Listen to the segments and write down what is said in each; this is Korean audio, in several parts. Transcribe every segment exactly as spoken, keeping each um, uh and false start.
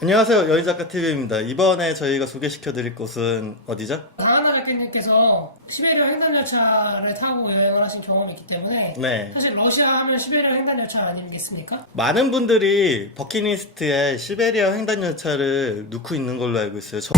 안녕하세요. 여인작가티비입니다. 이번에 저희가 소개시켜드릴 곳은 어디죠? 강하나 작가님께서 시베리아 횡단열차를 타고 여행을 하신 경험이 있기 때문에 네. 사실 러시아 하면 시베리아 횡단열차 아니겠습니까? 많은 분들이 버킷리스트에 시베리아 횡단열차를 넣고 있는 걸로 알고 있어요. 저...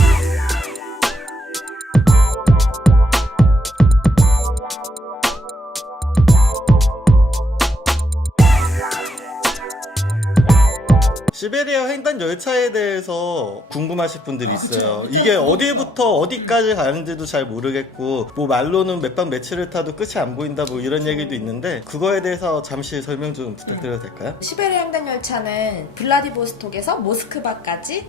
시베리아 횡단 열차에 대해서 궁금하실 분들이 있어요. 아, 이게 어디부터 어디까지 가는지도 잘 모르겠고, 뭐 말로는 몇 박 며칠을 타도 끝이 안 보인다, 뭐 이런 얘기도 있는데, 그거에 대해서 잠시 설명 좀 부탁드려도 될까요? 시베리아 횡단열차는 블라디보스톡에서 모스크바까지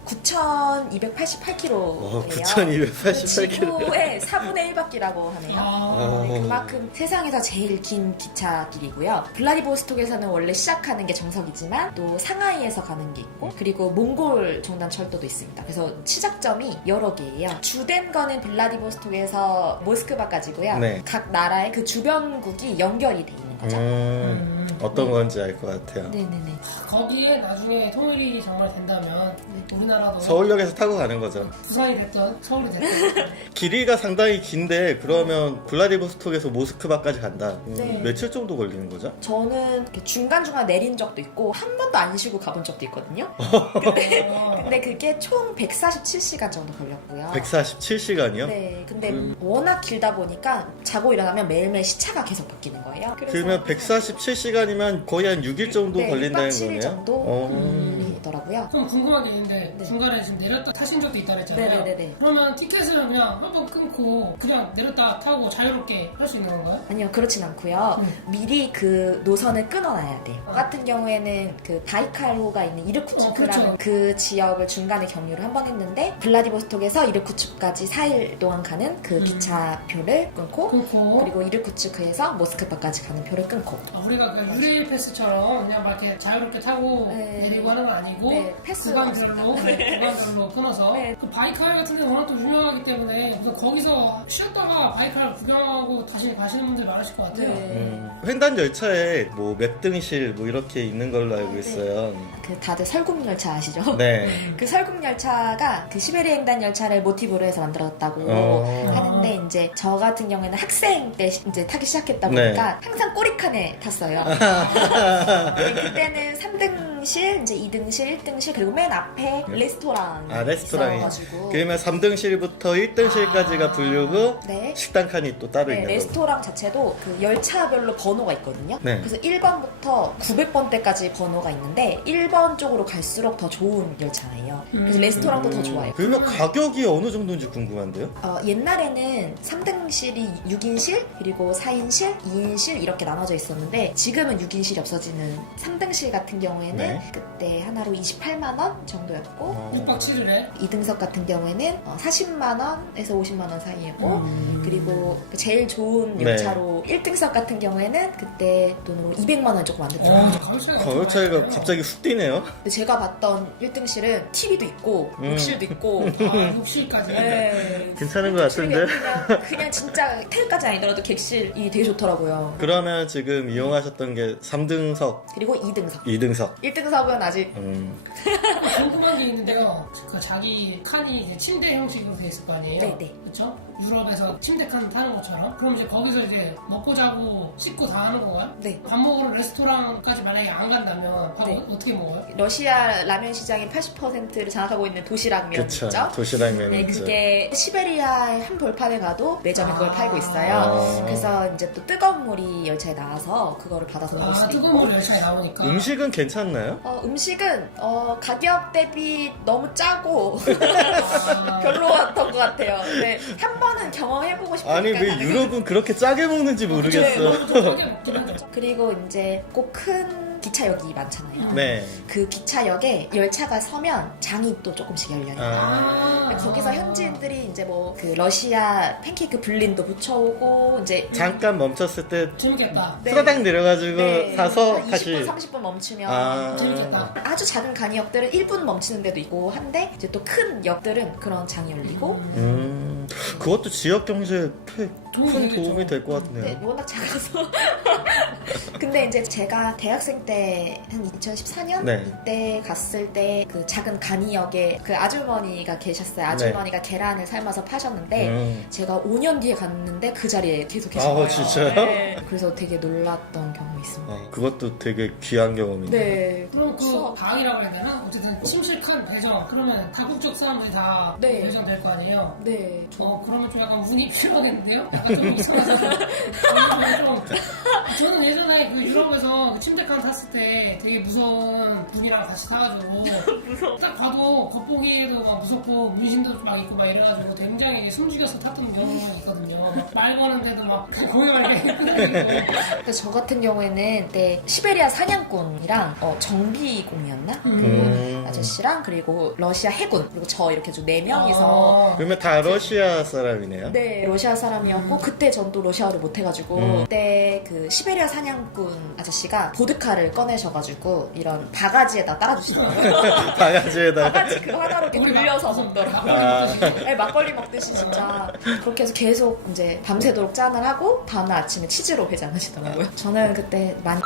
구천이백팔십팔 킬로미터예요. 어, 구천이백팔십팔 킬로미터. 지구의 사분의 일 바퀴라고 하네요. 아, 네, 그만큼 세상에서 제일 긴 기차길이고요. 블라디보스톡에서는 원래 시작하는 게 정석이지만 또 상하이에서 가는 게 있고, 그리고 몽골 종단철도도 있습니다. 그래서 시작점이 여러 개예요. 주된 거는 블라디보스톡에서 모스크바까지고요. 네. 각 나라의 그 주변국이 연결이 돼 있는 거죠. 음, 어떤 네. 건지 알 것 같아요. 네네네. 거기에 나중에 통일이 정말 된다면 우리나라도 서울역에서 타고 가는 거죠. 부산이 됐던 서울이 됐던 길이가 상당히 긴데, 그러면 블라디보스톡에서 모스크바까지 간다. 음, 네. 며칠 정도 걸리는 거죠? 저는 이렇게 중간중간 내린 적도 있고 한 번도 안 쉬고 가본 적도 있거든요. 근데, 근데 그게 총 백사십칠 시간 정도 걸렸고요. 백사십칠 시간이요? 네, 근데 음. 워낙 길다 보니까 자고 일어나면 매일매일 시차가 계속 바뀌는 거예요. 그래서 그러면 백사십칠 시간이면 거의 한 육 일 정도 네, 걸린다는 육 박 칠 일 거네요? 정도 어. 걸리더라고요. 좀 궁금한 게 있는데 네. 중간에 지금 내렸다 타신 적도 있다 그랬잖아요. 네네네네. 그러면 티켓을 그냥 한 번 끊고 그냥 내렸다 타고 자유롭게 할 수 있는 건가요? 아니요, 그렇진 않고요. 음. 미리 그 노선을 끊어놔야 돼요. 저 같은 경우에는 그 바이칼호가 있는 어, 이르쿠츠크라는 그렇죠. 그 지역을 중간에 경유를 한 번 했는데, 블라디보스톡에서 이르쿠츠크까지 사 일 동안 가는 그 음. 기차표를 끊고, 끊고 그리고 이르쿠츠크에서 모스크바까지 가는 표를 끊고. 아, 우리가 그 유레일 패스처럼 그냥 막 이렇게 자유롭게 타고 네. 내리고 하는 건 아니고 네, 패스 구간별로 없습니다. 구간별로 끊어서 네. 그 바이칼 같은 데 워낙 또 유명하기 때문에 우선 거기서 쉬었다가 바이칼 구경하고 다시 가시는 분들 많으실 것 같아요. 네. 음, 횡단 열차에 뭐 몇 등실 뭐 이렇게 있는 걸로 알고 네. 있어요. 그 다들 설국열차 아시죠? 네. 그 설국열차가 그 시베리아 횡단 열차를 모티브로 해서 만들었다고 어. 하는데, 이제 저 같은 경우에는 학생 때 시- 이제 타기 시작했다 보니까 항상 꼬리칸에 탔어요. 네, 그때는 삼 등실, 이제 이 등실, 일 등실, 그리고 맨 앞에 레스토랑 아, 레스토랑이. 있어가지고. 그러면 삼 등실부터 일 등실까지가 아. 분류고, 네. 식당 칸이 또 따로 네, 있는 거고. 레스토랑 자체도 그 열차별로 번호가 있거든요. 네. 그래서 일 번부터 구백 번대까지 번호가 있는데 일 번 쪽으로 갈수록 더 좋은 열차예요. 그래서 음. 레스토랑도 더 좋아요. 그러면 가격이 어느 정도인지 궁금한데요? 어, 옛날에는 삼 등실이 육 인실, 그리고 사 인실, 이 인실 이렇게 나눠져 있었는데, 지금은 육 인실이 없어지는 삼 등실 같은 경우에는 네. 그때 하나로 이십팔만 원 정도였고, 어. 육 박 칠 일에 이 등석 같은 경우에는 어, 사십만 원에서 오십만 원 사이였고, 그리고 그 제일 좋은 네. 열차로 일 등석 같은 경우에는 그때 돈으로 이백만 원 조금 안 됐던 것 같아요. 가격 차이가 가격 차이가 갑자기 훅 뛰네요. 근데 제가 봤던 일 등실은 티비도 있고 음. 욕실도 있고 아, 육십까지 네. 괜찮은 것 같은데? 그냥, 그냥 진짜 텔까지 아니더라도 객실이 되게 좋더라고요. 그러면 지금 이용하셨던 게 삼 등석, 그리고 이 등석. 이 등석. 일 등석은 아직 음. 궁금한 게 있는데요. 그 자기 칸이 이제 침대 형식으로 돼 있을 거 아니에요? 네네. 그렇죠? 유럽에서 침대 칸 타는 것처럼. 그럼 이제 거기서 이제 먹고 자고 씻고 다 하는 건가요? 네. 밥 먹으러 레스토랑까지 만약에 안 간다면 밥 네. 어- 어떻게 먹어요? 러시아 라면 시장의 팔십 퍼센트를 장악하고 있는 도시락면 그쵸. 있죠? 도시락면 네, 있죠. 그게 시베리아의 한 볼판에 가도 매점에 그걸 아. 팔고 있어요. 아. 그래서 이제 또 뜨거운 물이 열차에 나와서 그거를 받아서 먹을 아, 수도 있고. 뜨거운 물 열차에 나오니까. 음식은 괜찮나요? 어, 음식은 어, 가격 대비 너무 짜고 아, 별로였던 것 같아요. 근데 한 번은 경험해보고 싶으니까. 아니 왜 가능해요. 유럽은 그렇게 짜게 먹는지 네, 모르겠어. 너무 좀 크게 먹긴 하죠. 그리고 이제 꼭 큰 기차역이 많잖아요. 네. 그 기차역에 열차가 서면 장이 또 조금씩 열려요. 아. 아, 거기서 현지인들이 이제 뭐 그 러시아 팬케이크 블린도 붙여오고 이제 잠깐 멈췄을 때 재밌겠다. 네. 후다닥 내려가지고 네, 사서 한 이십 분, 다시. 삼십 분 멈추면 아. 재밌겠다. 아주 작은 간이역들은 일 분 멈추는 데도 있고 한데, 이제 또 큰 역들은 그런 장이 열리고 음. 그것도 지역 경제에 꽤 도움이 큰 되겠죠. 도움이 될 것 같네요. 네, 워낙 작아서. 근데 이제 제가 대학생 때 한 이천십사 년 네. 이때 갔을 때 그 작은 간이역에 그 아주머니가 계셨어요. 아주머니가 계란을 삶아서 파셨는데 음. 제가 오 년 뒤에 갔는데 그 자리에 계속 계신 아, 거예요. 진짜요? 네. 그래서 되게 놀랐던 경험이 있습니다. 아, 그것도 되게 귀한 경험이네요. 네. 그럼 그 추억. 방이라고 해야 되나? 어쨌든 침실칸 배정 그러면 다국적 사람들이 다 네. 배정될 거 아니에요? 네. 저 어 그러면 좀 약간 운이 필요하겠는데요? 약간 좀 이상하죠. 좀 저는 예전에 그 유럽에서 그 침대칸 탔을 때 되게 무서운 분이랑 같이 타가지고 딱 봐도 겉보기에도 막 무섭고 문신도 막 있고 막 이래가지고 굉장히 숨죽여서 탔던 경험이 있거든요. 말 거는데도 막 거기만 이렇게 끄덕이고. 그래서 저 같은 경우에는 그때 시베리아 사냥꾼이랑 어, 정비공이었나? 음. 그 아저씨랑 그리고 러시아 해군 그리고 저 이렇게 좀 네 명이서 아, 그러면 다 러시아 사람이네요? 네 러시아 사람이었고 그때 전 또 러시아어를 못해가지고 음. 그때 그 시베리아 사냥꾼 아저씨가 보드카를 꺼내셔가지고 이런 바가지에다 따라주시더라고요. 바가지에다가. 바가지 그 하나로 이렇게 우리 막 돌려서 무슨 먹더라고요. 아. 네, 막걸리 먹듯이 진짜 그렇게 해서 계속 이제 밤새도록 짠을 하고 다음날 아침에 치즈로 해장하시더라고요. 저는 그때 많이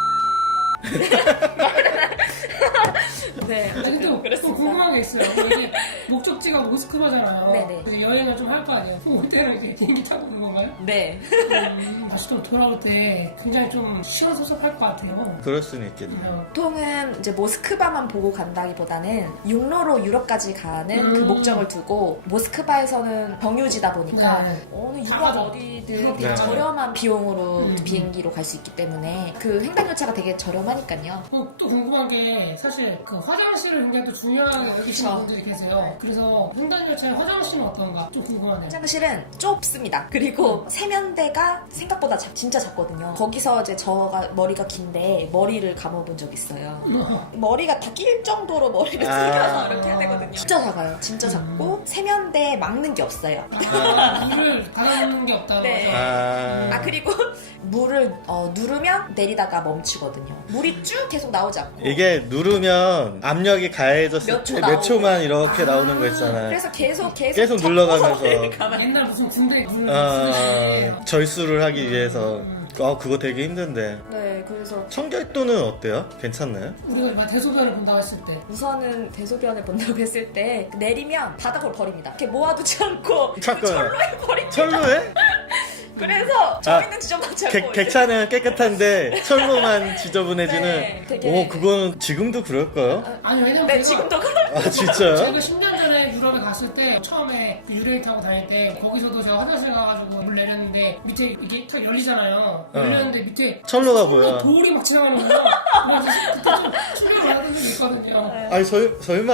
네, 아니, 근데 또 그랬습니다. 궁금한 게 있어요. 이게 목적지가 모스크바잖아요. 네네. 그래서 여행을 좀 할 거 아니에요. 그럼 올 때는 이렇게 비행기 타고 오는 건가요? 네. 음, 다시 또 돌아올 때 굉장히 좀 시원섭섭할 것 같아요. 그럴 수는 있겠네요. 음, 보통은 이제 모스크바만 보고 간다기보다는 육로로 유럽까지 가는 그 음. 목적을 두고 모스크바에서는 경유지다 보니까 네. 어느 유럽 가죠. 어디든 네. 저렴한 비용으로 음. 비행기로 갈 수 있기 때문에 그 횡단열차가 되게 저렴하니까요. 또, 또 궁금한 게 사실 그 화장실을 굉장히 또 중요하게 여기시는 그쵸. 분들이 계세요. 그래서 횡단열차의 화장실은 어떤가 좀 궁금하네요. 화장실은 좁습니다. 그리고 세면대가 생각보다 작- 진짜 작거든요. 거기서 이제 저가 머리가 긴데 머리를 감아본 적 있어요. 머리가 다 낄 정도로 머리를 아. 숙여서 이렇게 해야 되거든요. 진짜 작아요. 진짜 작고 세면대에 막는 게 없어요. 아, 물을 받아놓는 게 없다. 네. 아, 아 그리고 물을 어, 누르면 내리다가 멈추거든요. 물이 쭉 계속 나오지 않고. 이게 누르면 압력이 가해졌을 몇 초 때 몇 나오고. 초만 이렇게 아. 나오는 거 있잖아요. 그래서 계속 계속 계속 잡고서 눌러가면서. 머리를 감아요. 옛날 무슨 군대 물을 아, 쓰듯이 절수를 하기 위해서. 음. 아, 그거 되게 힘든데. 네, 그래서 청결도는 어때요? 괜찮나요? 우리가 막 대소변을 본다고 했을 때 우선은 대소변을 본다고 했을 때 내리면 바닥으로 버립니다. 이렇게 모아두지 않고 잠깐. 철로에 버립니다. 철로에? 그래서 저희는 지저분하지 않고 객, 객차는 깨끗한데 철로만 지저분해지는. 네, 되게- 오, 그건 지금도 그럴까요? 아니 왜냐면 네, 제가 지금도 아, 진짜요? 제가 십 년 전에 유럽에 갔을 때 처음에 그 유레일 타고 다닐 때 거기서도 제가 화장실 가가지고 물 내렸는데 밑에 이게 탁 열리잖아요. 열렸는데 밑에 철로가 sulfur 뭐야? 돌이 막 지나가는 거야. 그래서 그때 좀 충격을 받은 적이 있거든요. 아니, 설, 설마.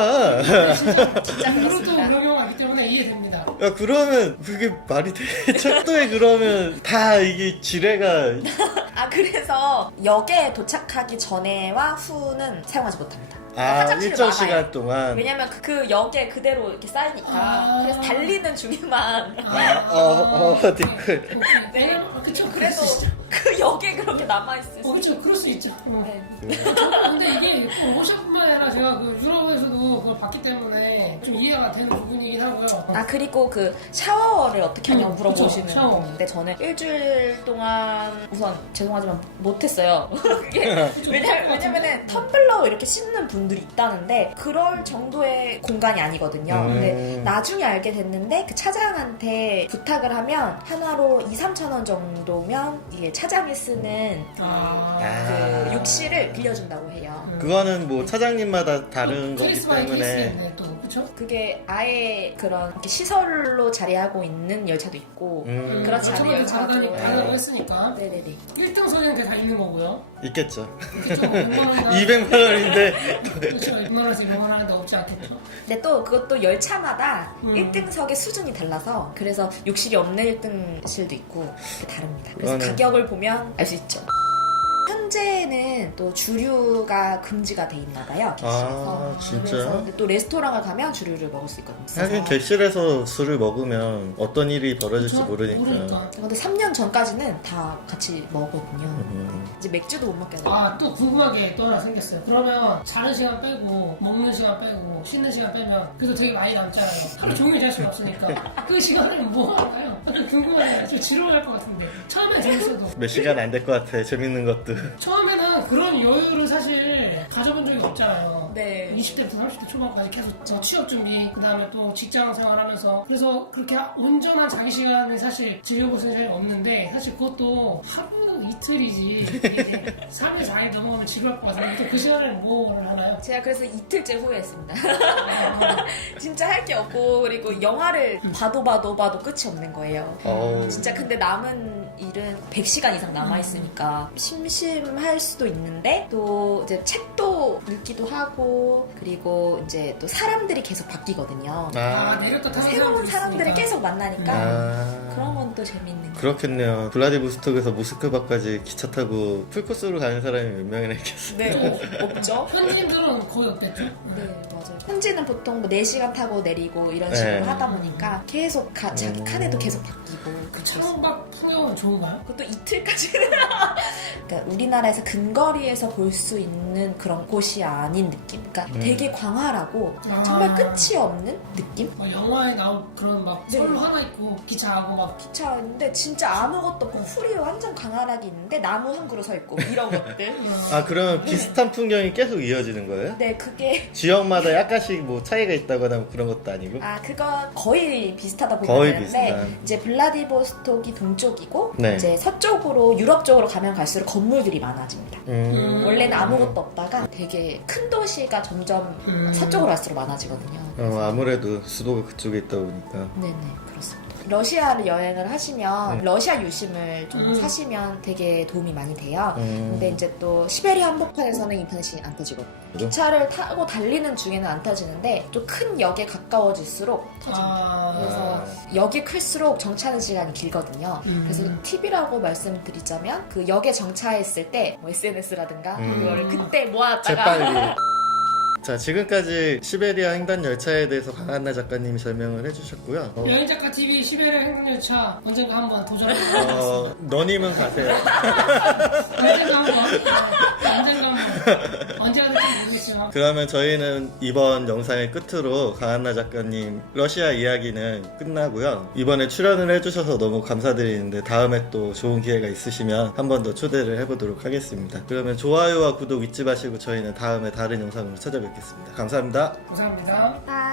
진짜 진짜 이후로 또 그렇습니다. 그런 경우가 있기 때문에 이해됩니다. 야, 그러면 그게 말이 돼? 철도에 그러면 다 이게 지뢰가. 아 그래서 역에 도착하기 전에와 후는 사용하지 못합니다. 아, 화장실을 일정 막아요. 시간 동안. 왜냐면 그, 그 역에 그대로 이렇게 쌓이니까 아. 그래서 달리는 중에만 아, 어, 어, 댓글. 오케이. 왜냐면 아, 그쵸 그래도 그래도 그 역에 그렇게 남아있을 어, 그쵸 그럴 수 있죠. 어. 네. 근데 이게 러시아뿐만 아니라 제가 그 유럽에서도 그걸 봤기 때문에 좀 이해가 되는 부분이긴 하고요. 아 그리고 그 샤워를 어떻게 하냐고 음, 물어보시는 그쵸, 샤워. 분인데 저는 일주일 동안 우선 죄송하지만 못했어요. 그게 왜냐, 왜냐면은 텀블러 이렇게 씻는 분들이 있다는데 그럴 정도의 공간이 아니거든요. 음. 근데 나중에 알게 됐는데 그 차장한테 부탁을 하면 하나로 이, 삼천 원 정도면 이게 차장이 쓰는 아, 그 욕실을 빌려준다고 해요. 그거는 뭐 차장님마다 다른 거기 케이스 바이 때문에. 케이스인데 또 그쵸? 그게 아예 그런 이렇게 시설로 자리하고 있는 열차도 있고 음, 그렇지 않은 저번에 열차도 다르다니 다르다고 네. 했으니까 네네네. 일 등석에는 다 있는 거고요. 있겠죠. 그쵸? 백만 원이나 이백만 원인데. 그쵸? 백만 원에서 이백만 원 하는데 없지 않겠죠? 근데 또 그것도 열차마다 음. 일 등석의 수준이 달라서 그래서 욕실이 없는 일 등실도 있고 다릅니다. 그래서 그거는- 가격을 보면 알 수 있죠. 현재는 또 주류가 금지가 돼 있나 봐요. 아, 객실에서. 진짜요? 그래서 근데 또 레스토랑을 가면 주류를 먹을 수 있거든요. 하긴 객실에서 술을 먹으면 어떤 일이 벌어질지 저- 모르니까. 모르니까. 근데 삼 년 전까지는 다 같이 먹거든요. 음. 이제 맥주도 못 먹게 돼요. 아, 또 궁금한 게 또 하나 생겼어요. 그러면 자는 시간 빼고, 먹는 시간 빼고, 쉬는 시간 빼면, 그래도 되게 많이 남잖아요. 하루 종일 잘 수가 없으니까. 그 시간을 뭐 할까요? 궁금해요. 좀 지루할 것 같은데. 처음엔 재밌어도. 몇 시간 안 될 것 같아. 재밌는 것도. 처음에는 그런 여유를 사실 가져본 적이 없잖아요. 네. 이십 대부터 삼십 대 초반까지 계속 저 취업 준비, 그 다음에 또 직장 생활하면서. 그래서 그렇게 온전한 자기 시간을 사실 즐겨볼 수 있는 없는데, 사실 그것도 하루 이틀이지. 삼 일, 사 일 넘어가면 지루할 것 같은데, 또 그 시간에 뭐를 하나요? 제가 그래서 이틀째 후회했습니다. 진짜 할 게 없고 그리고 영화를 봐도 봐도 봐도 끝이 없는 거예요. 어우. 진짜 근데 남은 일은 백 시간 이상 남아있으니까 심심할 수도 있는데 또 이제 책도 읽기도 하고 그리고 이제 또 사람들이 계속 바뀌거든요. 아, 아, 내렸다 타는 새로운 사람들이 사람들을 있으니까. 계속 만나니까 아. 그런 건 또 재밌는 거. 그렇겠네요. 블라디보스톡에서 모스크바까지 기차 타고 풀코스로 가는 사람이 몇 명이나 있겠어요. 네, 없죠? 현지인들은 거의 없겠죠? 네, 맞아요. 현지는 보통 뭐 네 시간 타고 내리고 이런 식으로 네. 하다 보니까 계속 가, 자, 음. 칸에도 계속 바뀌고. 그 창밖 풍경은 좋은가요? 그것도 이틀까지는. 그러니까 우리나라에서 근거리에서 볼 수 있는 그런 곳이 아닌 느낌. 그러니까 음. 되게 광활하고 아. 정말 끝이 없는 느낌? 막 영화에 나올 그런 막 네. 선로 하나 있고 기차하고 막 기차인데 진짜 아무것도 없고 풀이 완전 광활하게 있는데 나무 한 그루 서 있고 이런 것들. 아, 그러면 비슷한 풍경이 계속 이어지는 거예요? 네, 그게 지역마다 약간씩 뭐 차이가 있다거나 뭐 그런 것도 아니고? 아 그건 거의 비슷하다 보면 거의 되는데 비슷한. 이제 블라디보스톡이 동쪽이고 네. 이제 서쪽으로 유럽 쪽으로 가면 갈수록 건물들이 많아집니다. 음. 원래는 아무것도 없다가 되게 큰 도시가 점점 음. 서쪽으로 갈수록 많아지거든요. 어, 아무래도 수도가 그쪽에 있다 보니까. 네네, 그렇습니다. 러시아를 여행을 하시면 네. 러시아 유심을 좀 음. 사시면 되게 도움이 많이 돼요. 음. 근데 이제 또 시베리아 한복판에서는 인터넷이 안 터지거든요. 기차를 타고 달리는 중에는 안 터지는데 좀 큰 역에 가까워질수록 터집니다. 아, 그래서 역이 클수록 정차하는 시간이 길거든요. 음. 그래서 팁이라고 말씀드리자면 그 역에 정차했을 때 뭐 에스엔에스라든가 음. 그거를 그때 모았다가 재빨리. 자, 지금까지 시베리아 횡단 열차에 대해서 강한나 작가님이 설명을 해주셨고요. 어, 여행작가 티비 시베리아 행동열차 언젠가 한번 도전해보겠습니다. 어, 너님은 가세요. 언젠가 한번 네, 언젠가 한번 언제가 될지 모르겠지만 그러면 저희는 이번 영상의 끝으로 강한나 작가님 러시아 이야기는 끝나고요. 이번에 출연을 해주셔서 너무 감사드리는데 다음에 또 좋은 기회가 있으시면 한 번 더 초대를 해보도록 하겠습니다. 그러면 좋아요와 구독 잊지 마시고 저희는 다음에 다른 영상으로 찾아뵙겠습니다. 감사합니다. 감사합니다. 아.